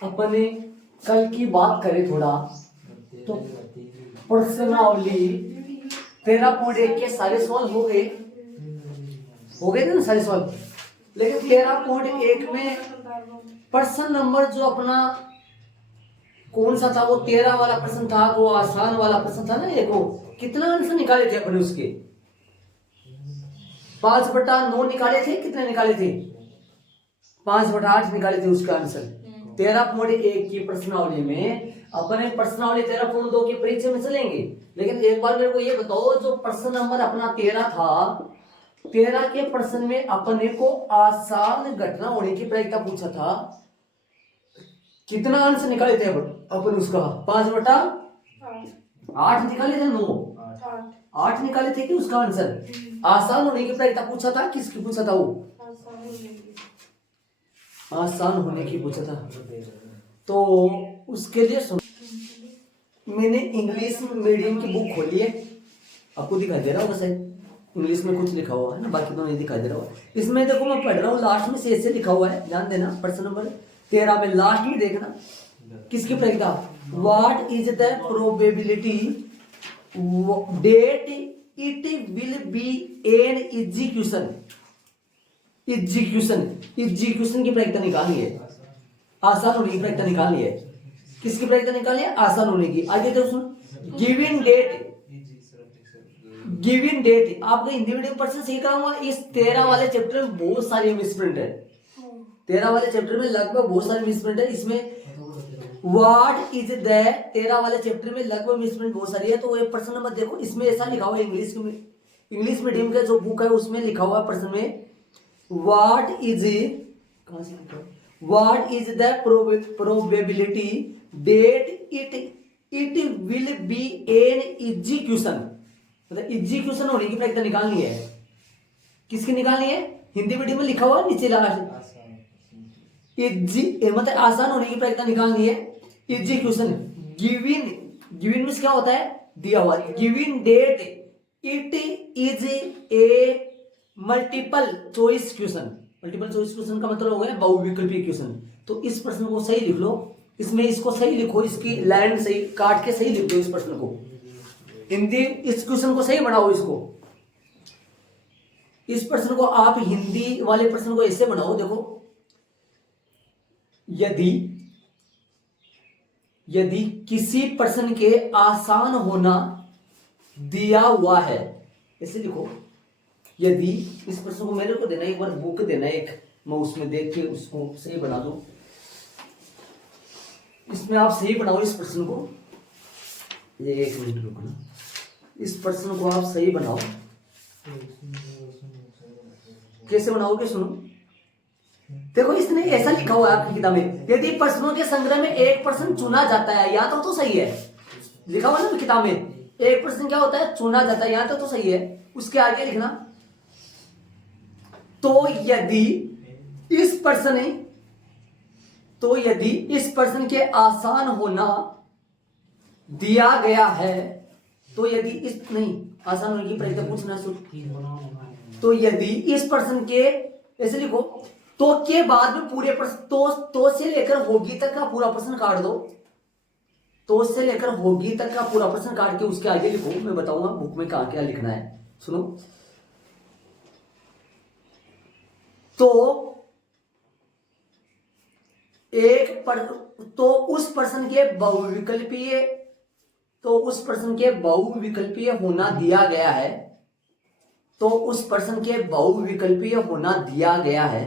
अपने कल की बात करें थोड़ा तो प्रश्नावली 13.1 के सारे सवाल हो गए थे ना सारे सवाल। लेकिन 13.1 में प्रश्न नंबर जो अपना कौन सा था, वो 13 वाला प्रश्न था, वो आसान वाला प्रश्न था ना। एक वो कितना आंसर निकाले थे अपने उसके 5/9 निकाले थे। कितने निकाले थे? 5/8 निकाले थे उसका आंसर। 13.1 की प्रश्नावली में अपने प्रश्नावली 13.2 के परिचय में चलेंगे। लेकिन एक बार मेरे को ये बताओ, जो प्रश्न नंबर अपना 13 था, 13 के प्रश्न में अपने को आसान घटना होने की प्रायिकता पूछा था। कितना आंसर निकाले थे अपन उसका? 5/8 निकाले थे। 8 निकाले थे कि उसका आंसर आसान होने की प्रायिकता पूछा था। किसकी पूछा था? वो आसान होने की पूछा था। तो उसके लिए मैंने इंग्लिश मीडियम की बुक खोली है। आपको दिखाई दे रहा होगा शायद, इंग्लिश में कुछ लिखा हुआ है ना, बाकी तो नहीं दिखाई दे रहा होगा। इसमें देखो मैं पढ़ रहा हूँ, लास्ट में से लिखा हुआ है, ध्यान देना। प्रश्न नंबर 13 में लास्ट में देखना किसकी प्रायिकता। What is the probability that it will be an execution. Execution की प्रायिकता निकालनी है, आसान होने की प्रायिकता निकालनी है। किसकी प्रायिकता निकालनी है? आसान होने की। आगे देखो सुन, गिवन डेट आपको हिंदी मीडियम पर्सन सही कराऊंगा। इस 13 वाले चैप्टर में बहुत सारी मिसप्रिंट है। 13 वाले चैप्टर में लगभग बहुत सारी मिसप्रिंट है। इसमें व्हाट इज द 13 वाले चैप्टर में लगभग मिसप्रिंट बहुत सारी है। तो ये प्रश्न नंबर देखो, इसमें ऐसा लिखा हुआ है, इंग्लिश मीडियम का जो बुक है उसमें लिखा हुआ है प्रश्न में, what is the probability that it will be an execution. मतलब एग्जीक्यूशन होने की प्रायिकता निकालनी है। किसकी निकालनी है? हिंदी मीडियम में लिखा हुआ नीचे लास्ट, मतलब आसान होने की प्रायिकता निकालनी है। एग्जीक्यूशन गिवन मींस क्या होता है? दिया हुआ। Given that it is a multiple choice question. Multiple choice question का मतलब हो गया बहुविकल्पीय क्वेश्चन। तो इस प्रश्न को सही लिख लो, इसमें इसको सही लिखो, इसकी लाइन सही काट के सही लिख दो इस प्रश्न को। हिंदी इस क्वेश्चन को सही बनाओ। इस प्रश्न को आप हिंदी वाले प्रश्न को ऐसे बनाओ, देखो, यदि किसी प्रश्न के आसान होना दिया हुआ है, ऐसे लिखो। यदि इस प्रश्न को मेरे को देना, एक बार बुक देना, एक मैं उसमें देख के उसको सही बना दूं। इसमें आप सही बनाओ इस प्रश्न को। ये 1 मिनट रुकना, इस प्रश्न को आप सही बनाओ। कैसे बनाओगे? सुनो, देखो इसने ऐसा लिखा हुआ है आपकी किताब में, यदि प्रश्नों के संग्रह में एक प्रश्न चुना जाता है, या तो सही है, लिखा हुआ ना किताब में, एक प्रश्न क्या होता है? चुना जाता है, यहां तो सही है। उसके आगे लिखना, तो यदि इस प्रश्न के आसान होना दिया गया है, तो यदि इस नहीं आसान होने की प्रायिकता पूछना शुरू। तो यदि इस प्रश्न के, ऐसे लिखो, तो के बाद में पूरे प्रश्न, तो से लेकर होगी तक का पूरा प्रश्न काट दो। तो से लेकर होगी तक का पूरा प्रश्न काट के उसके आगे लिखो। मैं बताऊंगा बुक में कहां क्या लिखना है, सुनो। तो उस प्रश्न के बहुविकल्पीय होना दिया गया है। तो उस प्रश्न के बहुविकल्पीय होना दिया गया है।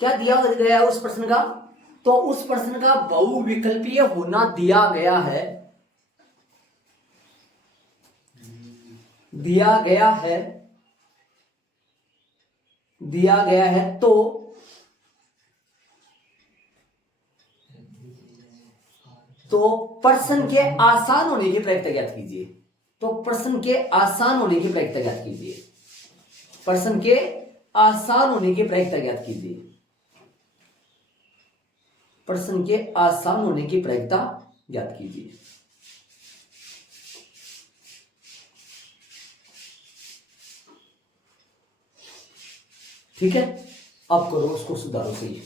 क्या दिया गया है उस प्रश्न का? तो उस प्रश्न का बहुविकल्पीय होना दिया गया है। तो प्रश्न के आसान होने की प्रायिकता ज्ञात कीजिए। तो प्रश्न के आसान होने की प्रायिकता ज्ञात कीजिए। प्रश्न के आसान होने की प्रायिकता ज्ञात कीजिए। प्रश्न के आसान होने की प्रायिकता ज्ञात कीजिए। ठीक है, अब करो उसको, सुधारो सही।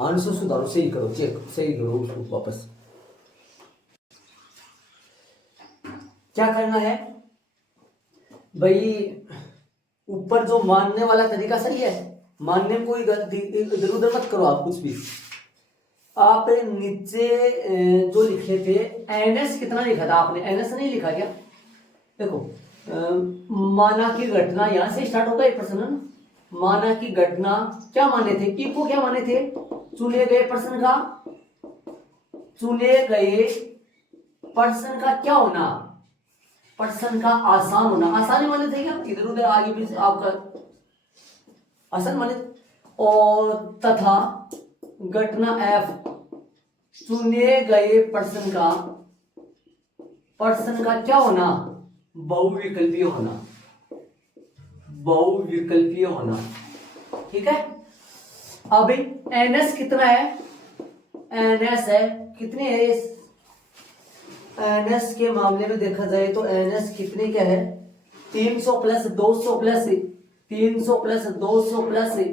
आंसर सुधारो, सही करो, चेक सही करो उसको वापस। क्या करना है भाई, ऊपर जो मानने वाला तरीका सही है, मानने में कोई गलती इधर उधर मत करो आप कुछ भी। आप नीचे जो लिखे थे एनएस कितना लिखा था आपने, एनएस नहीं लिखा क्या? देखो माना की घटना, यहां से स्टार्ट होगा एक प्रश्न। माना की घटना क्या माने थे, ई को क्या माने थे? चुने गए पर्सन का, चुने गए पर्सन का क्या होना, पर्सन का आसान होना। आसानी माने थे क्या? इधर उधर आगे पीछे आपका आसान माने। और तथा घटना एफ चुने गए पर्सन का क्या होना, बहुविकल्पीय होना, बहुविकल्पीय होना। ठीक है। अब एनएस कितना है, एनएस है कितने है, एनएस के मामले में देखा जाए तो एनएस कितने क्या है, 300 प्लस 200 प्लस 300 प्लस 200 प्लस है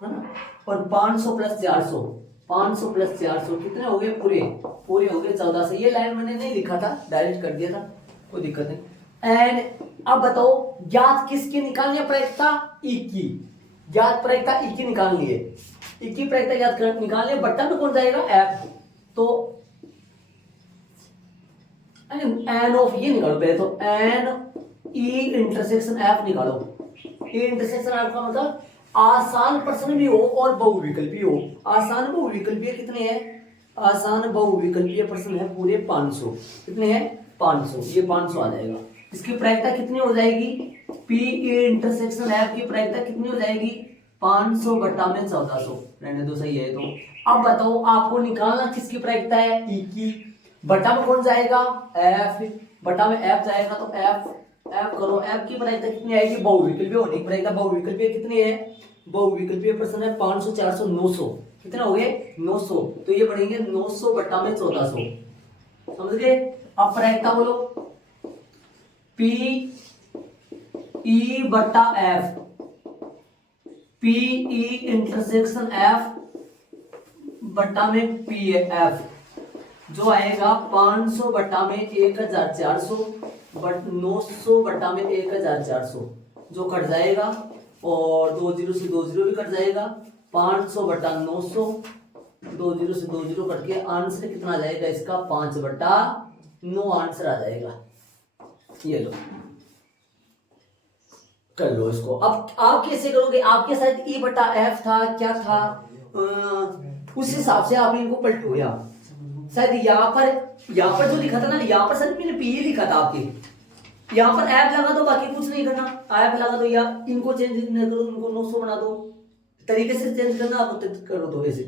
ना, और 500 प्लस 400, 500 प्लस 400 कितने हो गए, पूरे पूरे हो गए 1400। ये लाइन मैंने नहीं लिखा था, डायरेक्ट कर दिया था, कोई दिक्कत नहीं। एंड अब बताओ ज्ञात किसकी निकालनी है प्रायिकता, ई की। ज्ञात प्रायिकता ई की निकालनी है, ई की प्रायिकता ज्ञात निकालनी है। बट्टा में कौन जाएगा, एफ। तो एन ऑफ ये निकालो पहले, तो एन ई इंटरसेक्शन एफ निकालो। ई इंटरसेक्शन एफ का मतलब आसान प्रश्न भी हो और बहुविकल्पीय हो। आसान बहुविकल्पीय कितने हैं, आसान बहुविकल्पीय प्रश्न है पूरे 500। कितने हैं, 500। ये 500 आ जाएगा। इसकी प्रायिकता कितनी हो जाएगी, पी ई इंटरसेक्शन एफ की प्रायिकता कितनी हो जाएगी, 500 बट्टा में 1400। रहने दो, सही है। तो अब बताओ आपको निकालना किसकी प्रायिकता है, ई की। बटा में कौन जाएगा, एफ। बटा में एफ जाएगा, तो एफ एफ करो। एफ की प्रायिकता कितनी आएगी, बहुविकल्पीय होने की प्रायिकता। बहुविकल्पीय कितनी है, बहुविकल्पीय प्रश्न है 500 400 900। कितना हो गए, 900। तो ये बढ़ेंगे 900 बट्टा में 1400। समझ गए। अब प्रायिकता बोलो, पी ई बट्टा F, P E intersection F बट्टा में पी एफ जो आएगा 500 बट्टा में 1400 बट 900 बट्टा में 1400 जो कट जाएगा, और 20 से 20 भी कट जाएगा। 500 बट्टा 900, 20 से 20 कट के आंसर कितना आ जाएगा इसका, 5 बट्टा 9 आंसर आ जाएगा। ये लो कर लो इसको। अब आप कैसे करोगे, आपके साथ ई बटा एफ था, क्या था, उस हिसाब से आप इनको पलटो। यहाँ शायद यहाँ पर जो लिखा था ना, यहाँ पर सर मैंने पी लिखा था आपके, यहाँ पर ऐप लगा दो, बाकी कुछ नहीं करना। ऐप लगा दो या इनको चेंज न करो, इनको 900 बना दो, तरीके से चेंज करना आप करो तो वैसे।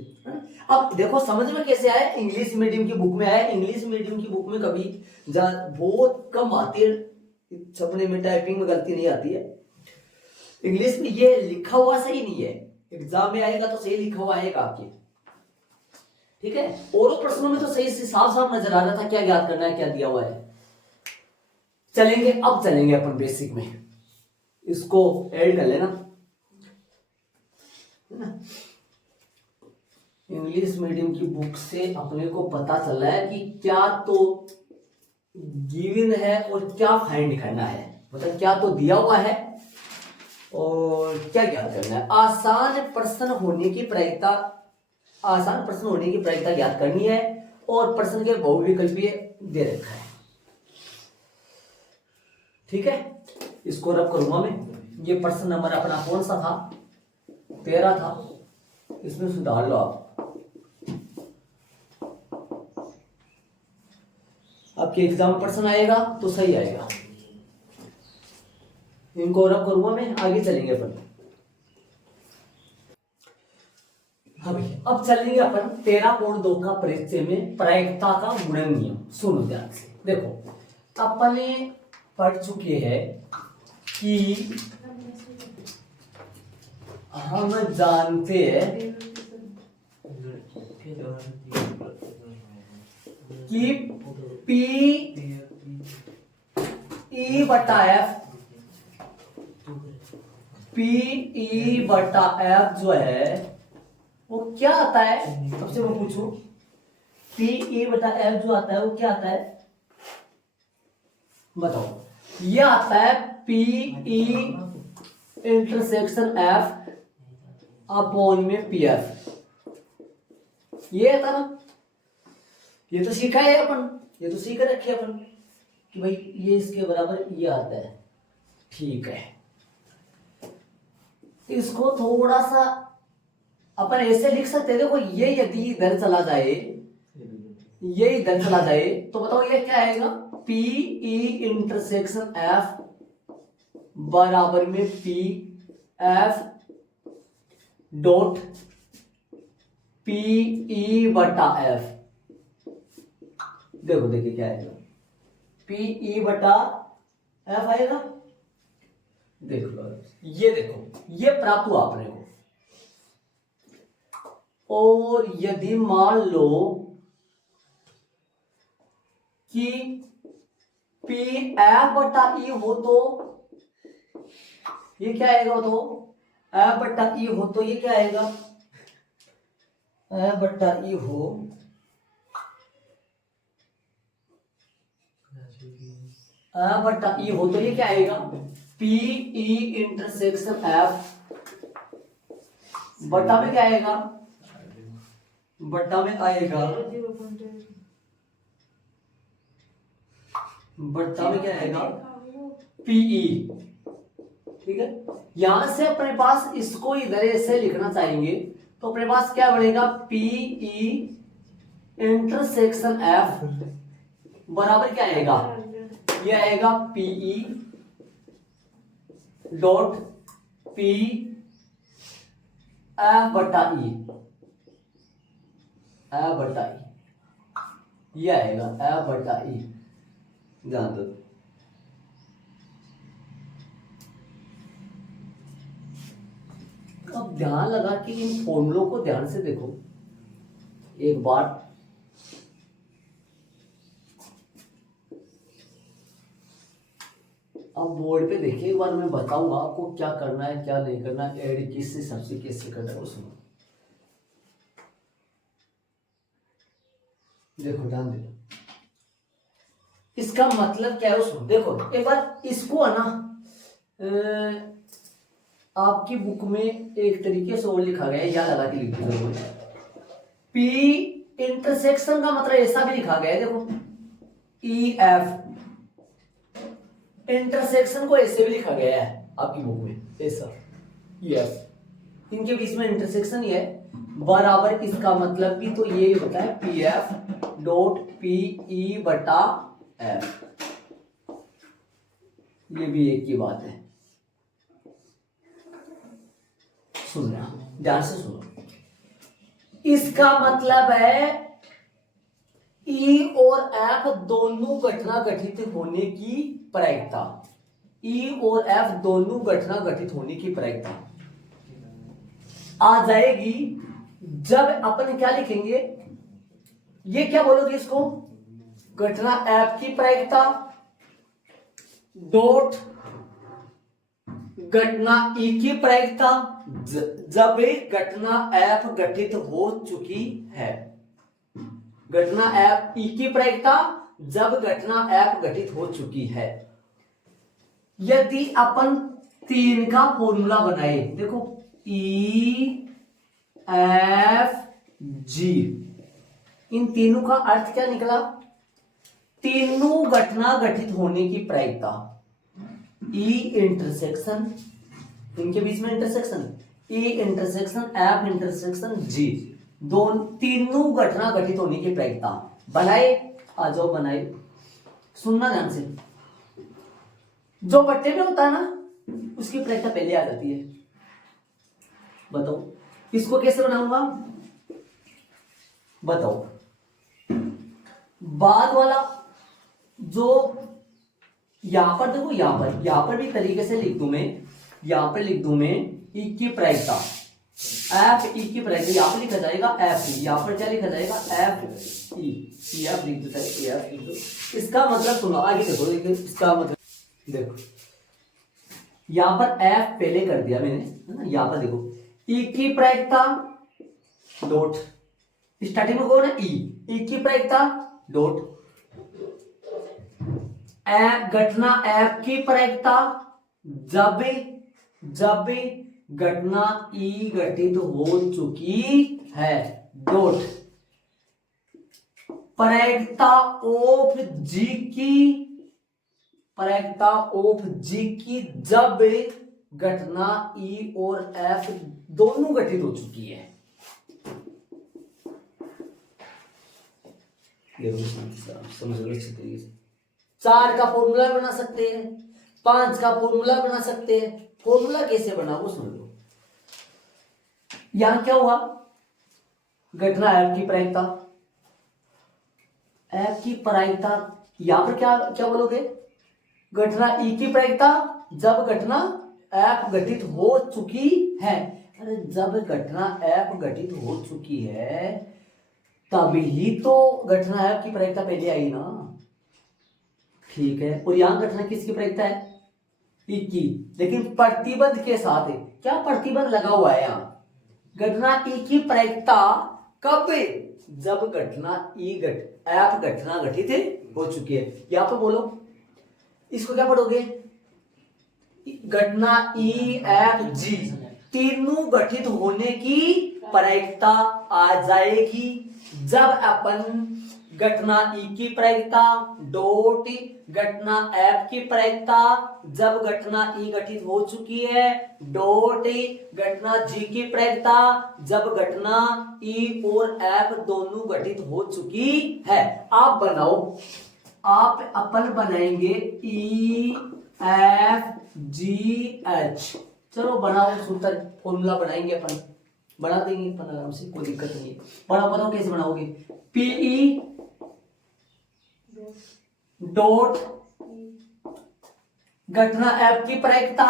अब देखो समझ में कैसे आया, इंग्लिश मीडियम की बुक में आया। इंग्लिश मीडियम की बुक में कभी बहुत कम आती है, छपने में टाइपिंग में गलती नहीं आती है। इंग्लिश में ये लिखा हुआ सही नहीं है, एग्जाम में आएगा तो सही लिखा हुआ आएगा आपके। ठीक है, और प्रश्नों में तो सही से साफ साफ नजर आ रहा था क्या याद करना है, क्या दिया हुआ है। चलेंगे, अब चलेंगे अपन बेसिक में, इसको ऐड कर लेना, है ना। इंग्लिश मीडियम की बुक से अपने को पता चल रहा है कि क्या तो गिवन है और क्या फाइंड करना है, मतलब क्या तो दिया हुआ है और क्या ज्ञात करना है। आसान प्रश्न होने की प्रायिकता, आसान प्रश्न होने की प्रायिकता ज्ञात करनी है, और प्रश्न के बहुविकल्पीय दे रखा है। ठीक है, इसको रब करूंगा मैं। ये प्रश्न नंबर अपना कौन सा था, 13 था, इसमें सुधार लो आप। आपके एग्जाम प्रश्न आएगा तो सही आएगा। इनको रब करूंगा मैं, आगे चलेंगे अपन। हाँ भाई, अब चलेंगे अपन 13.2 का परिचय में प्रायिकता का गुणन नियम। सुनो ध्यान से, देखो अपन ने पढ़ चुके हैं कि हम जानते हैं कि पी ई बटा एफ, पी ई बटा एफ जो है वो क्या आता है, सबसे मैं पूछूं, पी ई बटा एफ जो आता है वो क्या आता है, बताओ। ये आता है P E intersection F upon में पी एफ। ये आता ना, ये तो सीखा है अपन, ये तो सीख रखे अपन कि भाई ये इसके बराबर ये आता है। ठीक है, इसको थोड़ा सा अपन ऐसे लिख सकते हैं। देखो ये यदि इधर चला जाए, ये इधर चला जाए तो बताओ ये क्या आएगा, पी ई इंटरसेक्शन एफ बराबर में P F dot P E बटा एफ। देखो देखिए क्या आएगा, पी ई बटा एफ आएगा। देख लो, ये देखो ये प्राप्त हुआ अपने को। और यदि मान लो कि पी एफ बटा ई हो तो ये क्या आएगा, तो एफ बटा ई हो तो ये क्या आएगा, एफ बटा ई हो, एफ बटा ई हो तो ये क्या आएगा, पी ई इंटरसेक्शन एफ बटा में क्या आएगा, बटा में आएगा, बटा में क्या आएगा, पीई। ठीक है, यहां से अपने पास इसको इधर से लिखना चाहेंगे तो अपने पास क्या बनेगा, पीई इंटरसेक्शन एफ बराबर क्या आएगा, ये आएगा पीई डॉट पी एफ बटा ई, एफ बटा ई, ये आएगा एफ बटा ई। ध्यान दो, अब ध्यान लगा कि इन फॉर्मूलों को ध्यान से देखो एक बार। अब बोर्ड पे देखिए एक बार, मैं बताऊंगा आपको क्या करना है क्या नहीं करना है, ऐड किससे सबसे कैसे करना है वो सुनो। देखो ध्यान दे, इसका मतलब क्या है वो सुनो। देखो एक बार इसको है ना, आपकी बुक में एक तरीके से और लिखा गया है, या लगा के लिख दो, पी इंटरसेक्शन का मतलब ऐसा भी लिखा गया है। देखो ई एफ इंटरसेक्शन को ऐसे भी लिखा गया है आपकी बुक में ऐसा, यस, इनके बीच में इंटरसेक्शन ही है बराबर। इसका मतलब भी तो ये होता है P F dot P E बटा एफ, ये भी एक ही बात है। सुनना ध्यान से सुनो, इसका मतलब है ई और एफ दोनों घटना घटित होने की प्रायिकता, ई और एफ दोनों घटना घटित होने की प्रायिकता आ जाएगी जब अपन क्या लिखेंगे, ये क्या बोलोगे इसको, घटना एफ की प्रायिकता डॉट घटना ई की प्रायिकता जब घटना एफ घटित हो चुकी है। घटना एफ ई की प्रायिकता जब घटना एफ घटित हो चुकी है। यदि अपन 3 का फॉर्मूला बनाए, देखो ई एफ जी, इन तीनों का अर्थ क्या निकला, तीनों घटना घटित होने की प्रायिकता, ई इंटरसेक्शन, इनके बीच में intersection, E intersection F intersection G, तीनों घटना घटित होने की प्रायिकता बनाए। आ जाओ बनाए, सुनना ध्यान से, जो बट्टे में होता है ना उसकी प्रायिकता पहले आ जाती है। बताओ इसको कैसे बनाऊंगा, बताओ, बाद वाला जो यहां पर देखो, यहां पर भी तरीके से लिख दूं मैं, यहां पर लिख दूं मैं ई की प्रायिकता, एफ ई की प्रायिकता यहां पर लिखा जाएगा एफ ई, यहां पर क्या लिखा जाएगा एफ ई, एफ लिख देता है एफ लिख दो। इसका मतलब सुनो, आगे देखो, इसका मतलब देखो, यहां पर एफ पहले कर दिया मैंने, है ना, यहां पर देखो ई की प्रायिकता डॉट, स्टार्टिंग में कौन है ई, ई की प्रायिकता डॉट, घटना एफ की प्रायिकता जब जब घटना ई घटित हो चुकी है डॉट, प्रायिकता ऑफ जी की, प्रायिकता ऑफ जी की जब घटना ई और एफ दोनों घटित हो चुकी है। ये समझ लो अच्छे तरीके से। 4 का फॉर्मूला बना सकते हैं, 5 का फॉर्मूला बना सकते हैं। फॉर्मूला कैसे बना वो सुन लो। यहां क्या हुआ, घटना एफ की प्रायिकता, एफ की प्रायिकता, यहां पर क्या क्या बोलोगे, घटना ई की प्रायिकता जब घटना एफ घटित हो चुकी है। अरे जब घटना एफ घटित हो चुकी है तभी तो घटना एफ की प्रायिकता पहले आई ना, ठीक है। और यहां घटना किसकी प्रायिकता है, ई की, लेकिन प्रतिबंध के साथ है। क्या प्रतिबंध लगा हुआ है यहां, घटना ई की प्रायिकता कब, जब घटना ई एफ घटना घटित हो चुकी है। यहां पर बोलो, इसको क्या पढ़ोगे, घटना ई एफ जी तीनों घटित होने की प्रायिकता आ जाएगी जब अपन घटना ई की प्रायिकता डॉट घटना एफ की प्रायिकता जब घटना ई घटित हो चुकी है डॉट घटना जी की प्रायिकता जब घटना ई और एफ दोनों घटित हो चुकी है। आप बनाओ, आप अपन बनाएंगे ई एफ जी एच, चलो बनाओ, सूत्र फॉर्मूला बनाएंगे अपन, बना देंगे अपन आराम से, कोई दिक्कत नहीं है। बनाओ, बताओ कैसे बनाओगे, पीई डॉट घटना एफ की प्रायिकता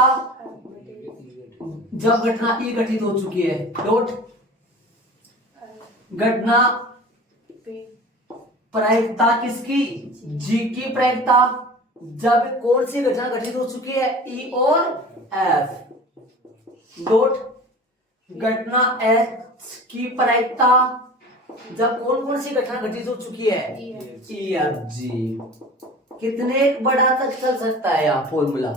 जब घटना ई घटित हो चुकी है डॉट घटना प्रायिकता किसकी, जी की प्रायिकता जब कौन सी घटना घटित हो चुकी है, ई और एफ डॉट घटना एच की प्रायिकता जब कौन कौन सी घटना घटित हो चुकी है, ई एफ जी। कितने बड़ा तक चल सकता है यहाँ फॉर्मूला,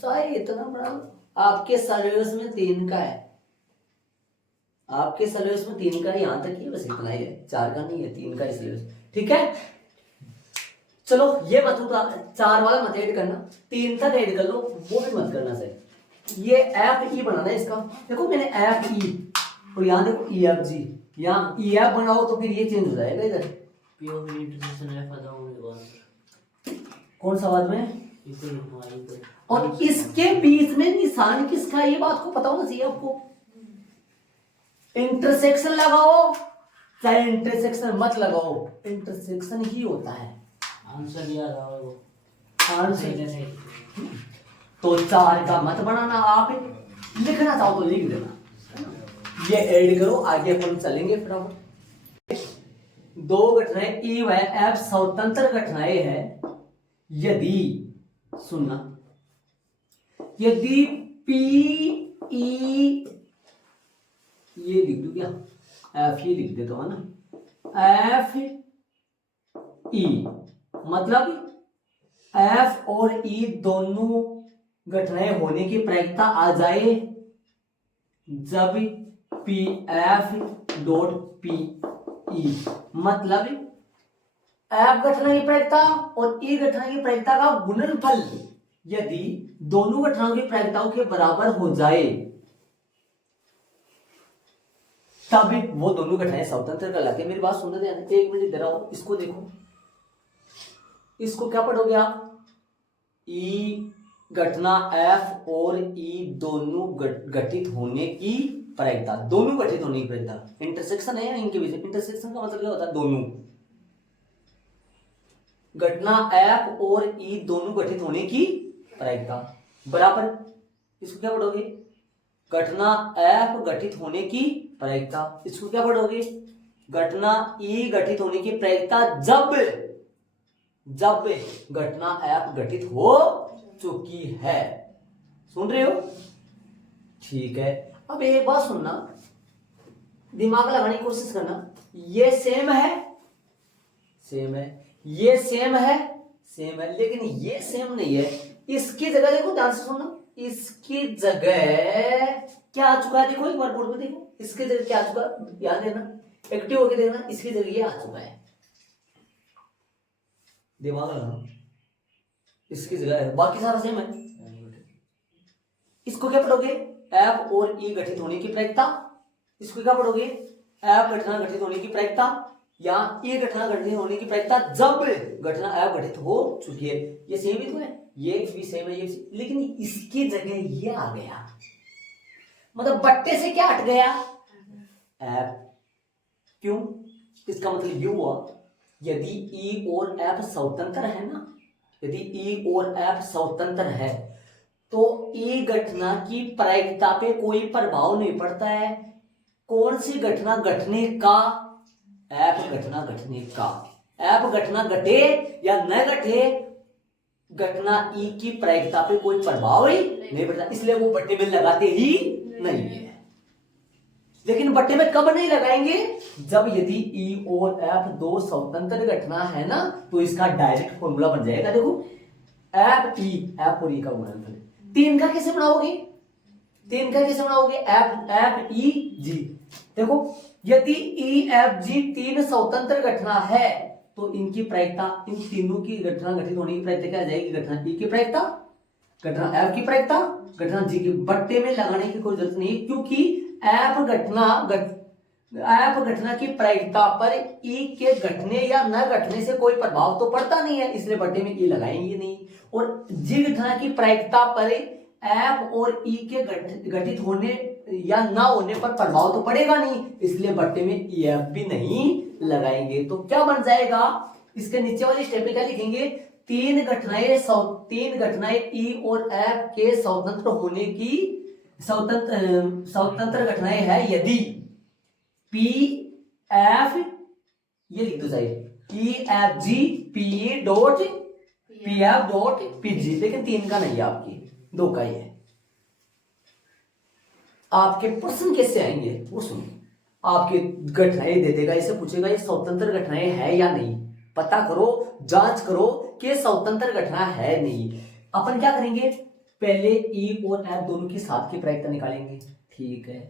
चाहे इतना बड़ा, आपके सिलेबस में 3 का है, आपके सिलेबस में 3 का यहां तक ही, बस इतना ही है, 4 का नहीं है, 3 का ही सिलेबस, ठीक है। चलो ये मत होता, 4 वाला मत ऐड करना, 3 तक ऐड कर लो, वो भी मत करना सही। ये एफ ई बनाना है इसका, देखो मैंने एफ ई और यहाँ देखो ई एफ जी, यहाँ ई एफ बनाओ तो फिर ये चेंज हो जाएगा इधर, कौन सा बाद में, और इसके बीच में निशान किसका, ये बात को पता होना चाहिए आपको। इंटरसेक्शन लगाओ चाहे इंटरसेक्शन मत लगाओ, इंटरसेक्शन ही होता है आंसर, याद आओ आंसर। तो 4 का मत बनाना, आप लिखना चाहो तो लिख देना, ये ऐड करो, आगे अपन चलेंगे फटाफट। 2 घटनाएं ई व एफ स्वतंत्र घटनाएं हैं यदि, सुनना, यदि पी ई, ये लिख दू क्या, एफ ही लिख देता हूं ना, एफ ई मतलब एफ और ई दोनों घटनाएं होने की प्रायिकता आ जाए जब P F dot P E, मतलब एफ घटना की प्रायिकता और ई घटना की प्रायिकता का गुणनफल यदि दोनों घटनाओं की प्रायिकताओं के बराबर हो जाए तब वो दोनों घटनाएं स्वतंत्र कहलाती है। मेरी बात सुनने ध्यान, 1 मिनट दे रहा हूं, इसको देखो, इसको क्या पढ़ोगे आप, ई घटना एफ और ई दोनों घटित होने की प्रायिकता, दोनों घटित होने की प्रायिकता, इंटरसेक्शन है इनके बीच, इंटरसेक्शन का मतलब क्या होता है, दोनों घटना एफ और ई दोनों घटित होने की प्रायिकता बराबर, इसको क्या पढ़ोगे, घटना एफ घटित होने की प्रायिकता, इसको क्या पढ़ोगे, घटना ई घटित होने की प्रायिकता जब जब घटना एफ घटित हो चुकी है। सुन रहे हो, ठीक है। अब एक बात सुनना, दिमाग लगाने की कोशिश करना। ये सेम है, सेम है, ये सेम है, सेम है, लेकिन ये सेम नहीं है। इसकी जगह देखो, ध्यान से सुनना, इसकी जगह क्या आ चुका है, देखो एक बार बोर्ड में देखो, इसकी जगह क्या आ चुका, याद देना, एक्टिव होके देखना, इसकी जगह ये आ चुका है। दिमाग लगाना, इसकी जगह है, बाकी सारा सेम है। इसको क्या पढ़ोगे, एफ और ई गठित होने की प्रायिकता। इसको क्या पढ़ोगे, एफ घटना घटित होने की प्रायिकता या ई घटना घटित होने की प्रायिकता जब घटना एफ घटित हो चुकी है। ये सेम ही तो है, ये भी सेम है, ये भी, लेकिन इसकी जगह ये आ गया, मतलब बट्टे से क्या हट गया, एफ। क्यों, इसका मतलब ये हुआ, यदि ई और एफ स्वतंत्र है ना, यदि ई और एफ स्वतंत्र है तो ई घटना की प्रायिकता पे कोई प्रभाव नहीं पड़ता है। कौन सी घटना घटने का, एफ घटना घटने का। एफ घटना घटे या न घटे, घटना ई की प्रायिकता पे कोई प्रभाव ही नहीं पड़ता, इसलिए वो बट्टे में लगाते ही नहीं है। लेकिन बट्टे में कब नहीं लगाएंगे, जब यदि ई और एफ दो स्वतंत्र घटना है ना, तो इसका डायरेक्ट फॉर्मूला बन जाएगा। देखो एफ ई, एफ और ई का गुणनफल, तीन का कैसे बनाओगे, तीन का कैसे बनाओगे, एफ एफ ई जी। देखो यदि ई एफ जी तीन स्वतंत्र घटना है तो इनकी प्रायिकता, इन तीनों की घटना घटित होने की प्रायिकता क्या आ जाएगी, घटना ई की प्रायिकता, घटना एफ की प्रायिकता, घटना जी की। बट्टे में लगाने की कोई जरूरत नहीं, क्योंकि एफ घटना की प्रायिकता पर ई के घटने या न घटने से कोई प्रभाव तो पड़ता नहीं है, इसलिए बट्टे में ई लगाएंगे नहीं। और जी घटना की प्रायिकता पर एफ और ई के घटित होने या ना होने पर प्रभाव तो पड़ेगा नहीं, इसलिए बट्टे में ई एफ भी नहीं लगाएंगे। तो क्या बन जाएगा, इसके नीचे वाली स्टेप में क्या लिखेंगे, तीन घटनाएं ई और एफ के स्वतंत्र होने की स्वतंत्र घटनाएं है यदि पी एफ, ये लिख दो चाहिए, P F G P dot P F dot P G, लेकिन तीन का नहीं है, आपकी दो का ही है। आपके प्रश्न कैसे आएंगे वो सुनिए, आपके घटनाएं दे देगा, इसे पूछेगा ये स्वतंत्र घटनाएं है या नहीं, पता करो, जांच करो कि स्वतंत्र घटना है नहीं। अपन क्या करेंगे, पहले ई और एफ दोनों की साथ की प्रायिकता निकालेंगे, ठीक है,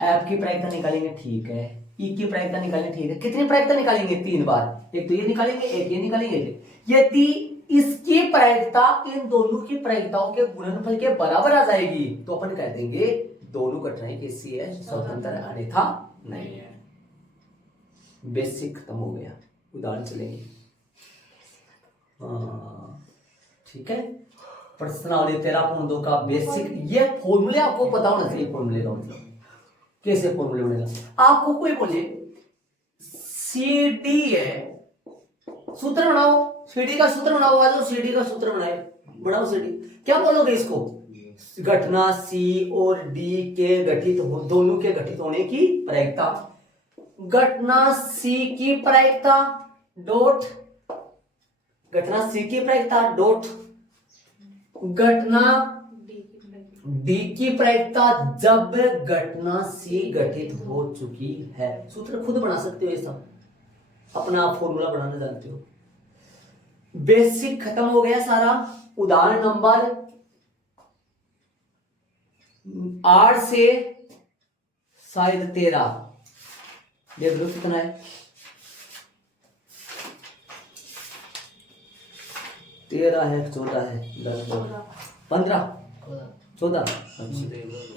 एफ की प्रायिकता निकालेंगे, ठीक है, ई की प्रायिकता निकालेंगे, ठीक है। कितनी प्रायिकता निकालेंगे, तीन बार, एक तो ये निकालेंगे, एक ये निकालेंगे। यदि इसकी प्रायिकता इन दोनों की प्रायिकताओं के गुणनफल के बराबर आ जाएगी तो अपन कह देंगे दोनों घटनाएं कैसी है, स्वतंत्र, अन्यथा नहीं है। बेसिक खत्म हो गया, उदाहरण चलेंगे। ठीक है, प्रश्नावली 13.2 का बेसिक, ये फॉर्मूले आपको पता होना चाहिए। फॉर्मूले का मतलब कैसे फॉर्मूले बनेगा, आपको कोई बोले सी डी है, सूत्र बनाओ, सीडी का सूत्र बनाओ, आज सीडी का सूत्र बनाए, बनाओ सीडी, क्या बोलोगे इसको, घटना सी और डी के घटित हो, दोनों के घटित होने की प्रायिकता, घटना सी की प्रायिकता डॉट, घटना सी की प्रायिकता डॉट, घटना डी की प्रायिकता जब घटना सी घटित हो चुकी है। सूत्र खुद बना सकते हो, ऐसा अपना आप फॉर्मूला बनाना जानते हो। बेसिक खत्म हो गया सारा। उदाहरण नंबर 8 से शायद 13, ये ग्रुप कितना है, 13 है, 14 है, 10 15 14।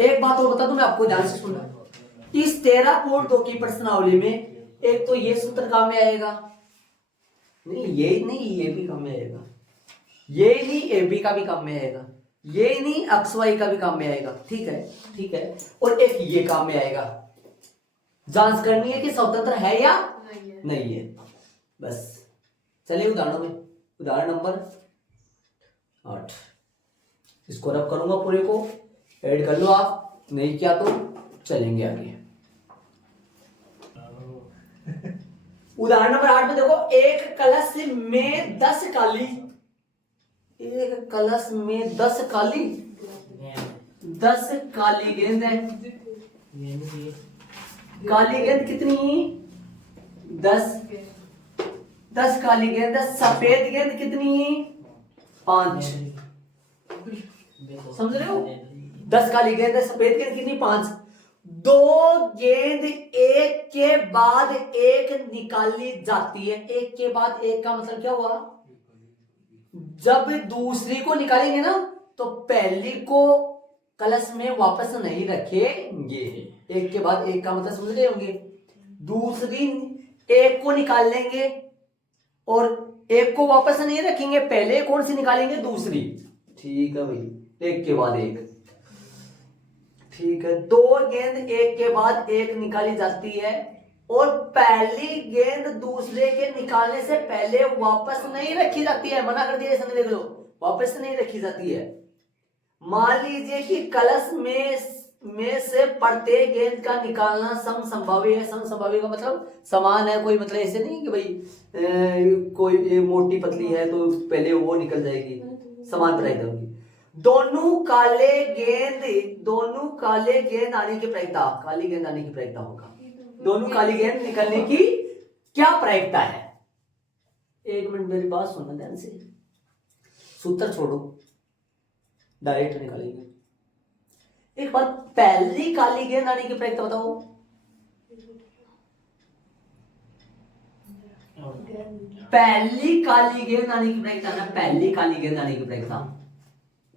एक बात और बता दूं मैं आपको, ध्यान से सुनना, इस 13.2 की प्रश्नावली में एक तो ये सूत्र काम में आएगा, नहीं ये नहीं, ये भी काम में आएगा, ये नहीं ए बी का भी काम में आएगा, ये नहीं एक्स वाई का भी काम में आएगा, ठीक है, ठीक है, और एक ये काम में आएगा। जांच करनी है कि स्वतंत्र है या नहीं है, बस। चलिए उदाहरणों में, उदाहरण नंबर 8, इसको रब करूंगा, पूरे को ऐड कर लो आप, नहीं किया तो चलेंगे आगे। उदाहरण नंबर 8 में देखो, एक कलश में 10 काली, एक कलश में 10 काली, 10 काली गेंद है, काली गेंद कितनी? 10 10 काली गेंद है। सफेद गेंद कितनी? 5। समझ रहे हो? 10 काली गेंद है, सफेद गेंद कितनी? 5। 2 गेंद एक के बाद एक निकाली जाती है। एक के बाद एक का मतलब क्या हुआ? जब दूसरी को निकालेंगे ना तो पहली को कलश में वापस नहीं रखेंगे। एक के बाद एक का मतलब समझ रहे होंगे। दूसरी एक को निकाल लेंगे और एक को वापस नहीं रखेंगे। पहले कौन सी निकालेंगे? दूसरी। ठीक है भाई, एक के बाद एक। ठीक है, 2 गेंद एक के बाद एक निकाली जाती है और पहली गेंद दूसरे के निकालने से पहले वापस नहीं रखी जाती है। मना कर दिया, ऐसा नहीं, देख लो, वापस नहीं रखी जाती है। मान लीजिए कि कलश में से प्रत्येक गेंद का निकालना समसंभावी है। समसंभावी का मतलब समान है, कोई मतलब ऐसे नहीं कि भाई कोई मोटी पतली है तो पहले वो निकल जाएगी। समान प्रायिकता होगी। दोनों काले गेंद आने की प्रायिकता, काली गेंद आने की प्रायिकता होगा। दोनों काली गेंद निकलने की क्या प्रायिकता है? एक मिनट मेरी बात सुनना ध्यान से। सूत्र छोड़ो, डायरेक्ट निकालेंगे। एक बार पहली काली गेंद आने की प्रायिकता बताओ। पहली काली गेंद आने की प्रायिकता ना, पहली काली गेंद आने की प्रायिकता,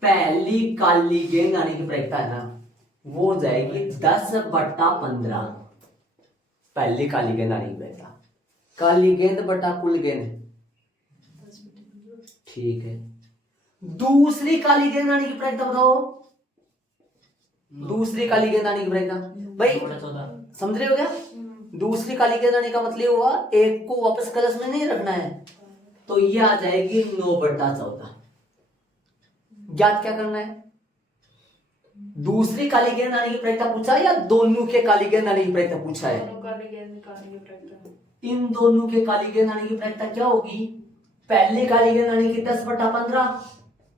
पहली काली गेंद आने की प्रायिकता है ना, वो हो जाएगी 10/15। पहली काली गेंद आने की प्रायिकता, काली गेंद बटा कुल गेंद। ठीक है, दूसरी काली गेंद आने की प्रायिकता बताओ। दूसरी काली गेंद आने की प्रायिकता भाई समझ रहे हो क्या? दूसरी काली गेंद आने का मतलब हुआ एक को वापस कलश में नहीं रखना है, तो ये आ जाएगी 9/14। ज्ञात क्या करना है? दूसरी काली गेंद आने की प्रायिकता पूछा या दोनों के काली गेंद आने की प्रायिकता पूछा है? इन दोनों के काली गेंद आने की प्रायिकता क्या होगी? पहली काली गेंद आने की 10/15,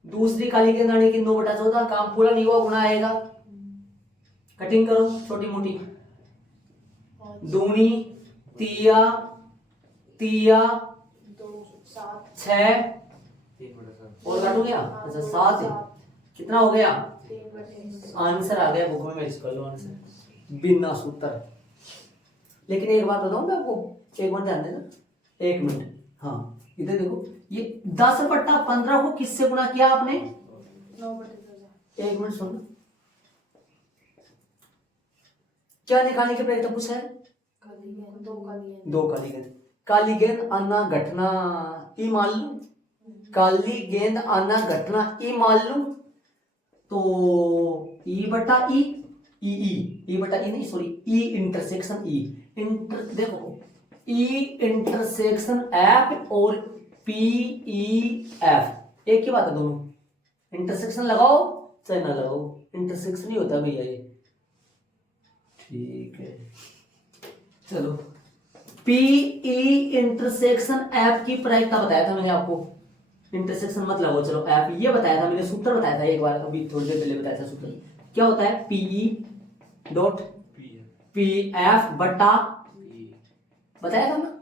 दूसरी काली गेंद आने की 9/14। काम पूरा नहीं हुआ, गुना आएगा। कटिंग करो छोटी मोटी, दूनी तिया तिया 6 और काटू गया। अच्छा 7 कितना हो गया? आंसर आ गया बुक में, मैच कर लो आंसर बिना सूत्र। लेकिन एक बात बताऊं मैं आपको, एक मिनट ध्यान देना, 1 मिनट। हाँ इधर देखो, ये 10/15 को किससे गुणा किया आपने? 1 मिनट सुनो, क्या निकालने की प्रायिकता पूछा है? दो काली गेंद। काली गेंद आना घटना ई मान लू, काली गेंद आना घटना ई मान लू, तो ई बटा ई, ई बटा ई नहीं सॉरी, ई इंटरसेक्शन ई, देखो ई इंटरसेक्शन एफ और पी ई एफ एक ही बात है। दोनों इंटरसेक्शन लगाओ चाहे ना लगाओ, इंटरसेक्शन ही होता है भैया ये। ठीक है चलो, पीई इंटरसेक्शन एफ की प्रायिकता बताया था मैंने आपको। इंटरसेक्शन मत लगाओ, चलो एफ ये बताया था मैंने, सूत्र बताया था एक बार, अभी थोड़ी देर पहले बताया था सूत्र। क्या होता है? पीई डॉट पी एफ बटा, बताया था ना।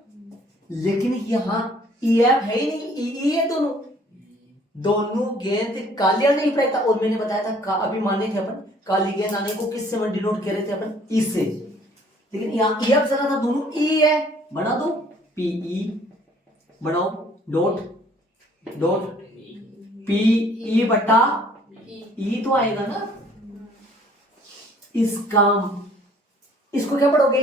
लेकिन यहां ई एफ है ही नहीं, ई है। दोनों गेंद काली आने की प्रायिकता, और मैंने बताया था अभी माने थे अपन काली गेंद आने को किससे हम डिनोट कर रहे थे अपन? इससे। लेकिन यहाँ ई एफ चला था, दोनों ई है, बना दो पीई, बनाओ डॉट डॉट पीई बटा ई तो आएगा ना। इसको क्या पढ़ोगे?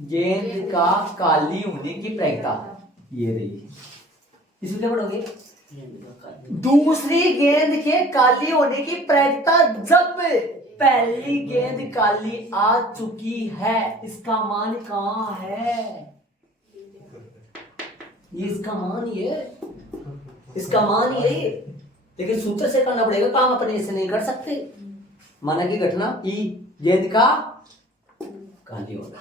गेंद का काली होने की प्रायिकता, ये रही। इसको क्या पढ़ोगे? दूसरी गेंद के काली होने की प्रायिकता जब पहली गेंद काली आ चुकी है। इसका मान कहां है? ये इसका मान ये, इसका मान ये। लेकिन सूत्र से करना पड़ेगा काम, अपने ऐसे नहीं कर सकते। माना की घटना ई गेंद का काली होना,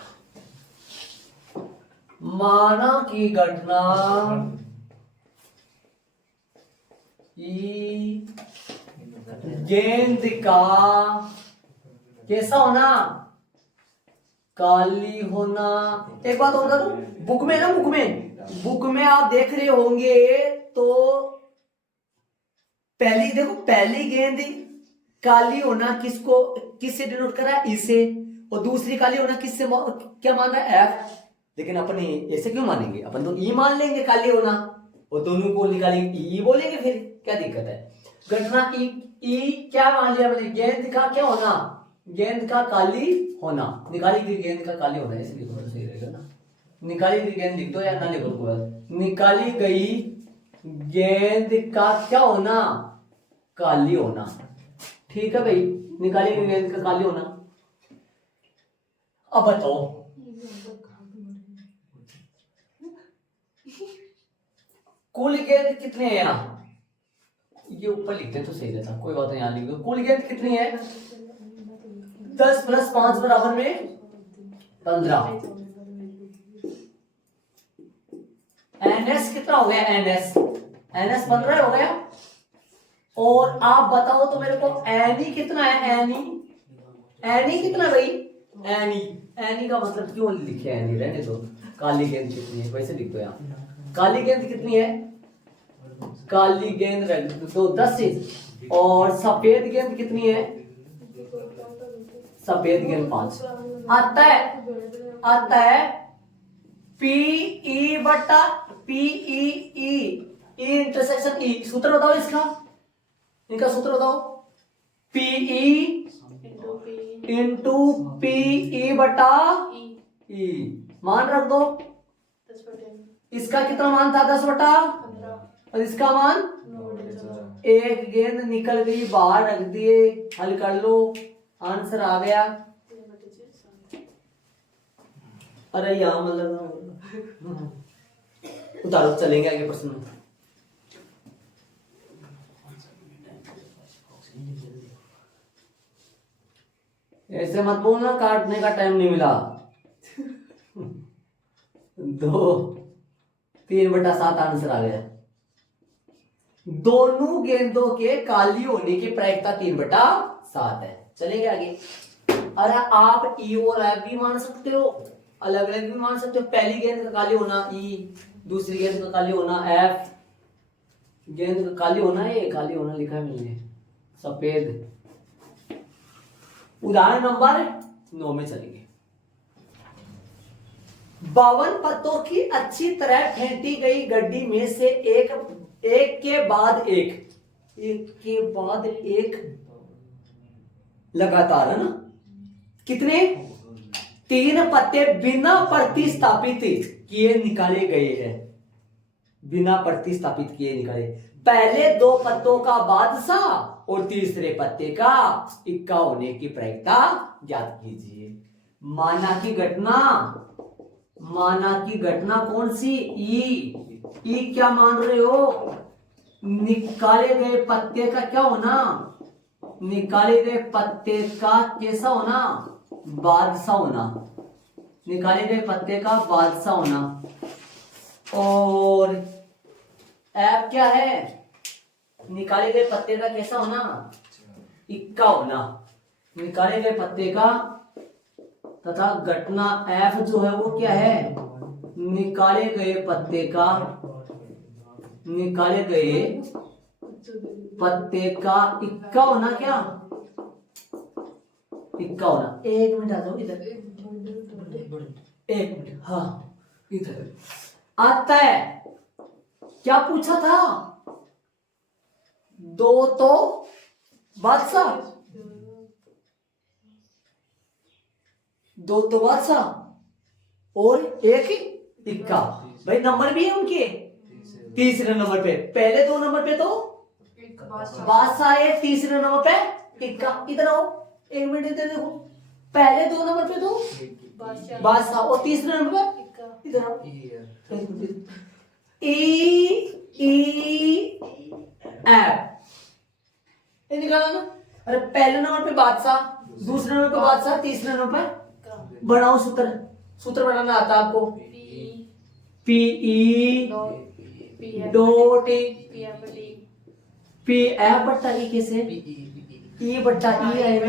माना की घटना ई गेंद का कैसा होना? काली होना। एक बात और बता दूं, बुक में ना, बुक में आप देख रहे होंगे तो पहली देखो, पहली गेंद काली होना किससे डिनोट कर रहा है? इसे। और दूसरी काली होना किससे क्या मान रहा है? एफ। लेकिन अपन ऐसे क्यों मानेंगे? अपन तो ई मान लेंगे काली होना, और दोनों को निकालेंगे ई बोलेंगे, फिर क्या दिक्कत है? घटना ई क्या मान लिया मैंने? गेंद का क्या होना? गेंद का काली होना। निकाली गई गेंद का काली होना, ऐसे लिखो तो सही रहेगा ना। निकाली गई गेंद लिख दो या ना लिखो पूरा। निकाली गई गेंद का क्या होना? काली होना। ठीक है भाई, निकाली गई गेंद का काली होना। अब बताओ, कुल गेंद कितने हैं यहाँ? ये ऊपर लिखते तो सही रहता, कोई बात नहीं, यहाँ लिख दो। कुल गेंद कितनी है? 10 + 5 बराबर में 15। एनएस कितना हो गया? एनएस 15 हो गया। और आप बताओ तो मेरे को, एनी कितना है? एनी कितना भाई? एनी का मतलब क्यों लिखे एनी? रहने दो। काली गेंद कितनी है वैसे लिख दो यहाँ। काली गेंद कितनी है? काली गेंद रख दो 10। और सफेद गेंद कितनी है? सफेद गेंद 5। आता है पीई बटा पीई इंटरसेक्शन ई। सूत्र बताओ इसका, इनका सूत्र बताओ। पीई इंटू पीई बटा ई। मान रख दो। इसका कितना मान था? 10/15। और इसका मान? एक गेंद निकल गई बाहर, रख दिए, हल कर लो, आंसर आ गया। अरे यहाँ मतलब उतारो, चलेंगे आगे प्रश्न में। ऐसे मत बोलना काटने का टाइम नहीं मिला। 3/7 आंसर आ गया। दोनों गेंदों के काली होने की प्रायिकता 3/7 है। चलेंगे आगे। अरे आप ई और एफ भी मान सकते हो, अलग अलग भी मान सकते हो। पहली गेंद का काली होना ई, दूसरी गेंद का काली होना एफ। गेंद का काली होना, ये काली होना लिखा है मैंने, सफेद। उदाहरण नंबर 9 में चलेंगे। 52 पत्तों की अच्छी तरह फेंटी गई गड्डी में से एक के बाद एक लगातार, है ना? कितने? 3 पत्ते बिना प्रतिस्थापित किए निकाले गए हैं। बिना प्रतिस्थापित किए निकाले। पहले 2 पत्तों का बादशाह और तीसरे पत्ते का इक्का होने की प्रायिकता ज्ञात कीजिए। माना की घटना कौन सी? ई क्या मान रहे हो? निकाले गए पत्ते का क्या होना? निकाले गए पत्ते का कैसा होना? बादशाह होना। निकाले गए पत्ते का बादशाह होना। और ऐप क्या है? निकाले गए पत्ते का कैसा होना? इक्का होना। निकाले गए पत्ते का तथा घटना एफ जो है वो क्या है? निकाले गए पत्ते का इक्का होना। क्या इक्का होना? 1 मिनट आ जाओ इधर, 1 मिनट। हाँ, इधर आता है। क्या पूछा था? 2 तो बादशाह, 2 तो बादशाह और 1 इक्का। भाई नंबर भी है उनके। तीसरे नंबर पे, पहले 2 नंबर पे तो बादशाह है, तीसरे नंबर पे इक्का। इधर आओ, 1 मिनट इधर देखो। पहले 2 नंबर पे तो बादशाह और तीसरे नंबर पे इधर आओ। ये निकाला ना। अरे पहले नंबर पे बादशाह, दूसरे नंबर पे बादशाह, तीसरे नंबर पे बनाओ सूत्र बनाना आता है आपको? पीई डॉट पी एफ बट्टा ई कैसे? ई बट्टा ई आएगा।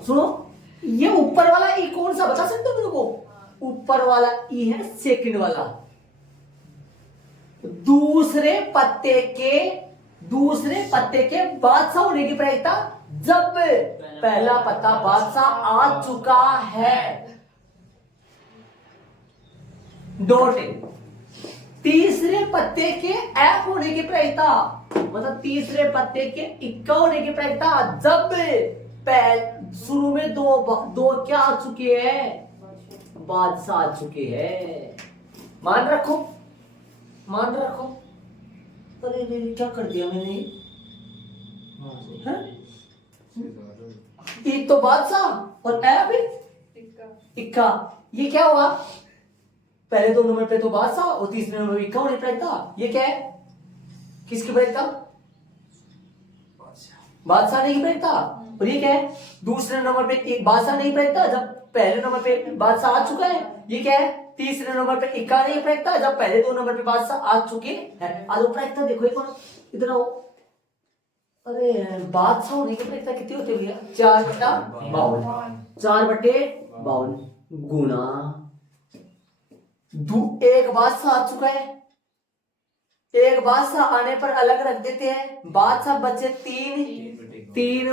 सुनो, ये ऊपर वाला ई कौन सा बता सकते हो मेरे को? ऊपर वाला ई है सेकंड वाला। दूसरे पत्ते के बादशाह होने की प्रायिकता जब पहला पत्ता बादशाह आ चुका है। डॉट। तीसरे पत्ते के एफ होने की प्रायिकता, मतलब तीसरे पत्ते के इक्का होने की प्रायिकता जब शुरू में दो क्या आ चुके हैं? बादशाह आ चुके हैं। मान रखो। अरे क्या कर दिया मैंने? एक तो बादशाह और एफ इक्का। ये क्या हुआ? पहले दो नंबर पे तो बादशाह और तीसरे नंबर पे इक्का होने प्रायिकता। ये क्या है? किसकी प्रायिकता? बादशाह नहीं प्रायिकता। और ये क्या है? दूसरे नंबर पे एक बादशाह नहीं प्रायिकता जब पहले नंबर पे बादशाह आ चुका है। ये क्या है? तीसरे नंबर पे इक्का नहीं प्रायिकता जब पहले दो नंबर पे बादशाह आ चुके हैं। आलो प्रायिकता देखो एक बार इधर आओ। अरे बादशाह होने की प्रायिकता कितनी होती है भैया? 4/52। 4/52 गुना एक बादशाह आ चुका है। एक बादशाह आने पर अलग रख देते हैं। बादशाह बचे 3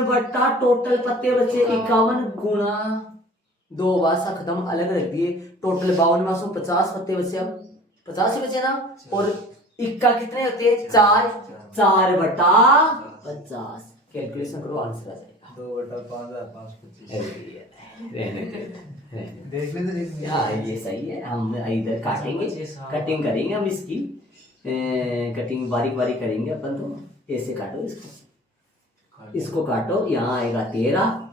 टोटल पत्ते बचे 51 गुना 2 बादशाह खत्म अलग रख दिए। टोटल 52 में 50 पत्ते बचे। अब 50 ही बचे ना। और इक्का कितने होते हैं? 4/50। कैलकुलेशन करो आंसर आ जाएगा। 2/5 देख ले। हाँ ये सही है। हम इधर काटेंगे, कटिंग करेंगे हम इसकी। कटिंग बारीक बारीक करेंगे अपन। तो ऐसे काटो इसको काटो। यहाँ आएगा 13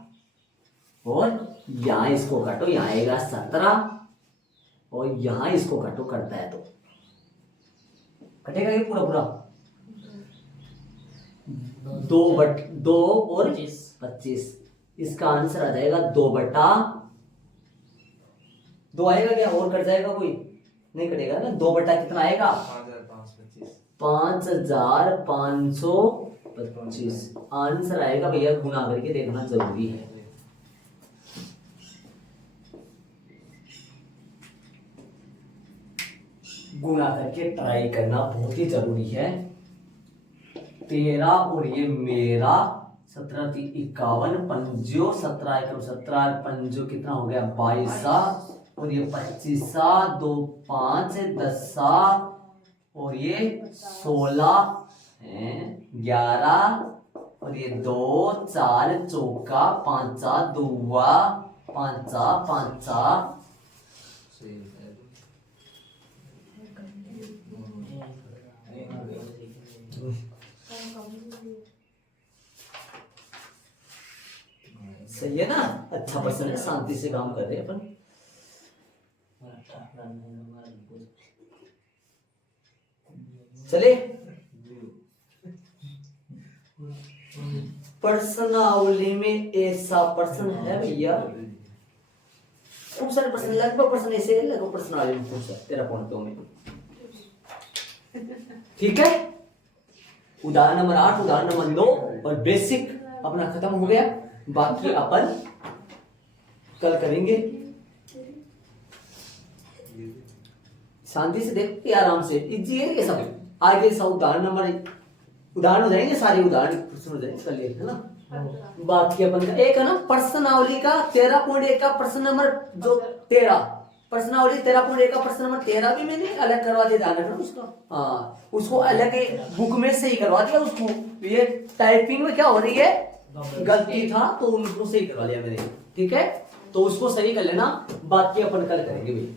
और यहाँ इसको काटो, यहाँ आएगा 17 और यहाँ इसको काटो। करता है तो कटेगा ये पूरा 2 और 25। इसका आंसर आ जाएगा 2/2 आएगा क्या? और कट जाएगा कोई? नहीं कटेगा ना। 2/ कितना आएगा? 5525 आंसर आएगा भैया। गुना करके देखना जरूरी है। गुना करके ट्राई करना बहुत ही जरूरी है। 13 और ये मेरा 17 × 51 पंजो 17 पंजो कितना हो गया? 22 और ये 25 2 5 10 और ये 16 11 और ये 2 4 चौका 5 2 5 5 सही है ना। अच्छा पर्सन है। शांति से काम कर रहे हैं अपन। चले प्रश्नावली में ऐसा प्रश्न है भैया। खूब सारे प्रश्न लगभग प्रश्न ऐसे है। लगभग प्रश्नावली में पूछा 13 पॉइंटों में। ठीक है। उदाहरण नंबर 8 उदाहरण नंबर 9 और बेसिक अपना खत्म हो गया। बाकी अपन कल करेंगे। शांति से देख के आराम से। इजी है ये सब। आगे सब उदाहरण हो जाएंगे। सारे उदाहरण प्रश्न हो जाएंगे कल, है ना। बाकी अपन का एक है ना प्रश्नावली का 13.1 का प्रश्न नंबर जो 13 प्रश्नावली 13.1 का प्रश्न नंबर 13 भी मैंने अलग करवा दिया। ध्यान रखना उसका। हाँ उसको अलग बुक में से ही करवा दिया उसको। ये टाइपिंग में क्या हो रही है? गलती था तो उनको सही करवा लिया मैंने। ठीक है तो उसको सही कर लेना। बाकी अपन कल करेंगे भाई।